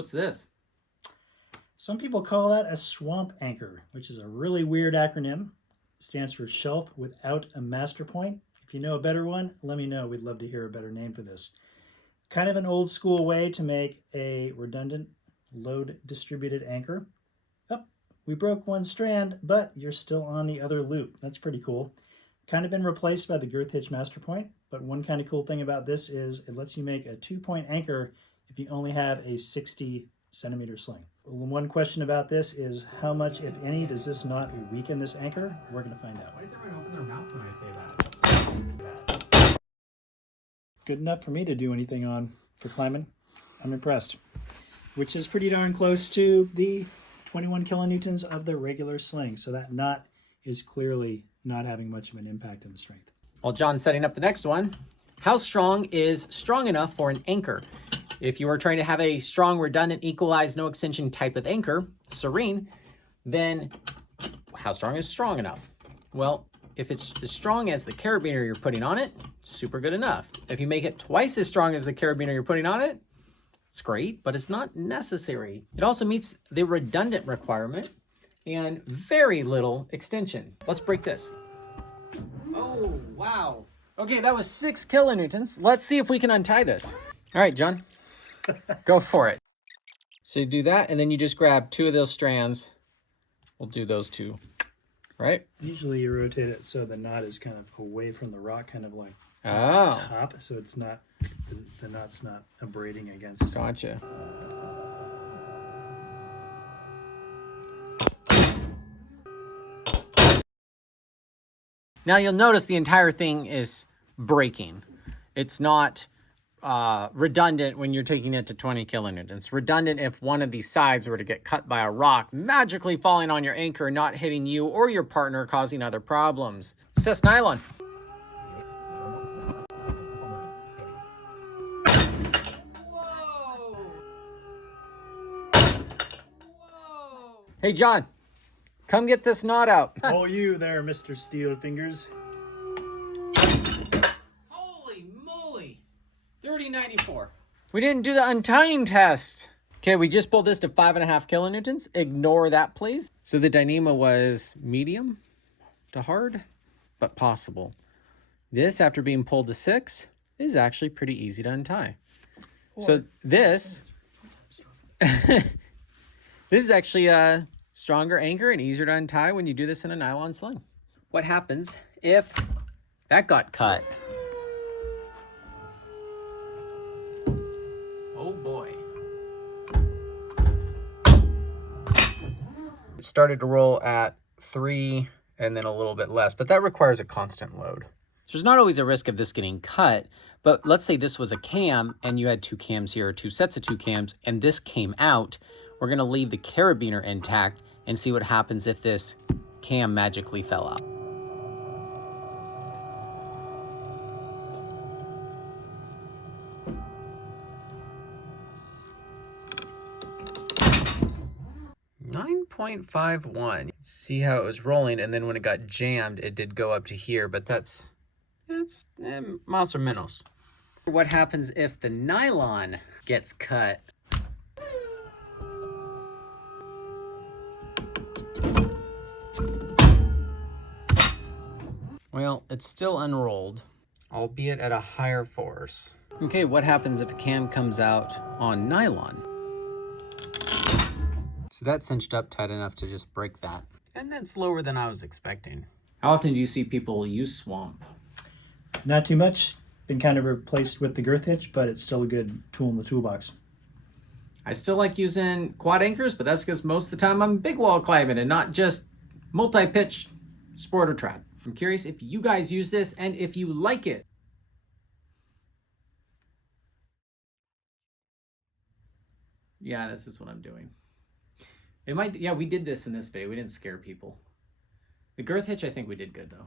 What's this? Some people call that a swamp anchor, which is a really weird acronym. It stands for shelf without a master point. If you know a better one, let me know. We'd love to hear a better name for this. Kind of an old school way to make a redundant load distributed anchor. Oh, we broke one strand, but you're still on the other loop. That's pretty cool. Kind of been replaced by the girth hitch master point, but one kind of cool thing about this is it lets you make a 2-point anchor if you only have a 60-centimeter sling. One question about this is how much, if any, does this not weaken this anchor? We're going to find out. Why does everyone open their mouth when I say that? Good enough for me to do anything on for climbing. I'm impressed. Which is pretty darn close to the 21 kilonewtons of the regular sling. So that knot is clearly not having much of an impact on the strength. While John's setting up the next one, how strong is strong enough for an anchor? If you are trying to have a strong, redundant, equalized, no extension type of anchor, serene, then how strong is strong enough? Well, if it's as strong as the carabiner you're putting on it, super good enough. If you make it twice as strong as the carabiner you're putting on it, it's great, but it's not necessary. It also meets the redundant requirement and very little extension. Let's break this. Oh, wow. Okay, that was 6 kilonewtons. Let's see if we can untie this. All right, John. Go for it. So you do that, and then you just grab 2 of those strands. We'll do those 2, right? Usually you rotate it so the knot is kind of away from the rock, kind of like top, so it's not, the knot's not abrading against. Gotcha. Now you'll notice the entire thing is breaking. It's not redundant when you're taking it to 20 kilonewtons. It's redundant if one of these sides were to get cut by a rock, magically falling on your anchor, not hitting you or your partner, causing other problems. Let's test nylon. Whoa. Whoa. Hey, John, come get this knot out. Oh, you there, Mr. Steel Fingers. 3094. We didn't do the untying test. Okay, we just pulled this to 5.5 kilonewtons. Ignore that, please. So the dynamo was medium to hard, but possible. This, after being pulled to 6, is actually pretty easy to untie. So this, this is actually a stronger anchor and easier to untie when you do this in a nylon sling. What happens if that got cut? Oh boy. It started to roll at 3 and then a little bit less, but that requires a constant load. There's not always a risk of this getting cut, but let's say this was a cam and you had 2 cams here, or 2 sets of 2 cams, and this came out. We're gonna leave the carabiner intact and see what happens if this cam magically fell out. .51. See how it was rolling, and then when it got jammed, it did go up to here, but that's más o menos. What happens if the nylon gets cut? Well, it's still unrolled, albeit at a higher force. Okay, what happens if a cam comes out on nylon? So that's cinched up tight enough to just break that. And that's lower than I was expecting. How often do you see people use swamp? Not too much. Been kind of replaced with the girth hitch, but it's still a good tool in the toolbox. I still like using quad anchors, but that's because most of the time I'm big wall climbing and not just multi-pitch sport or trad. I'm curious if you guys use this and if you like it. Yeah, this is what I'm doing. It might, yeah, we did this in this video. We didn't scare people. The girth hitch, I think we did good though.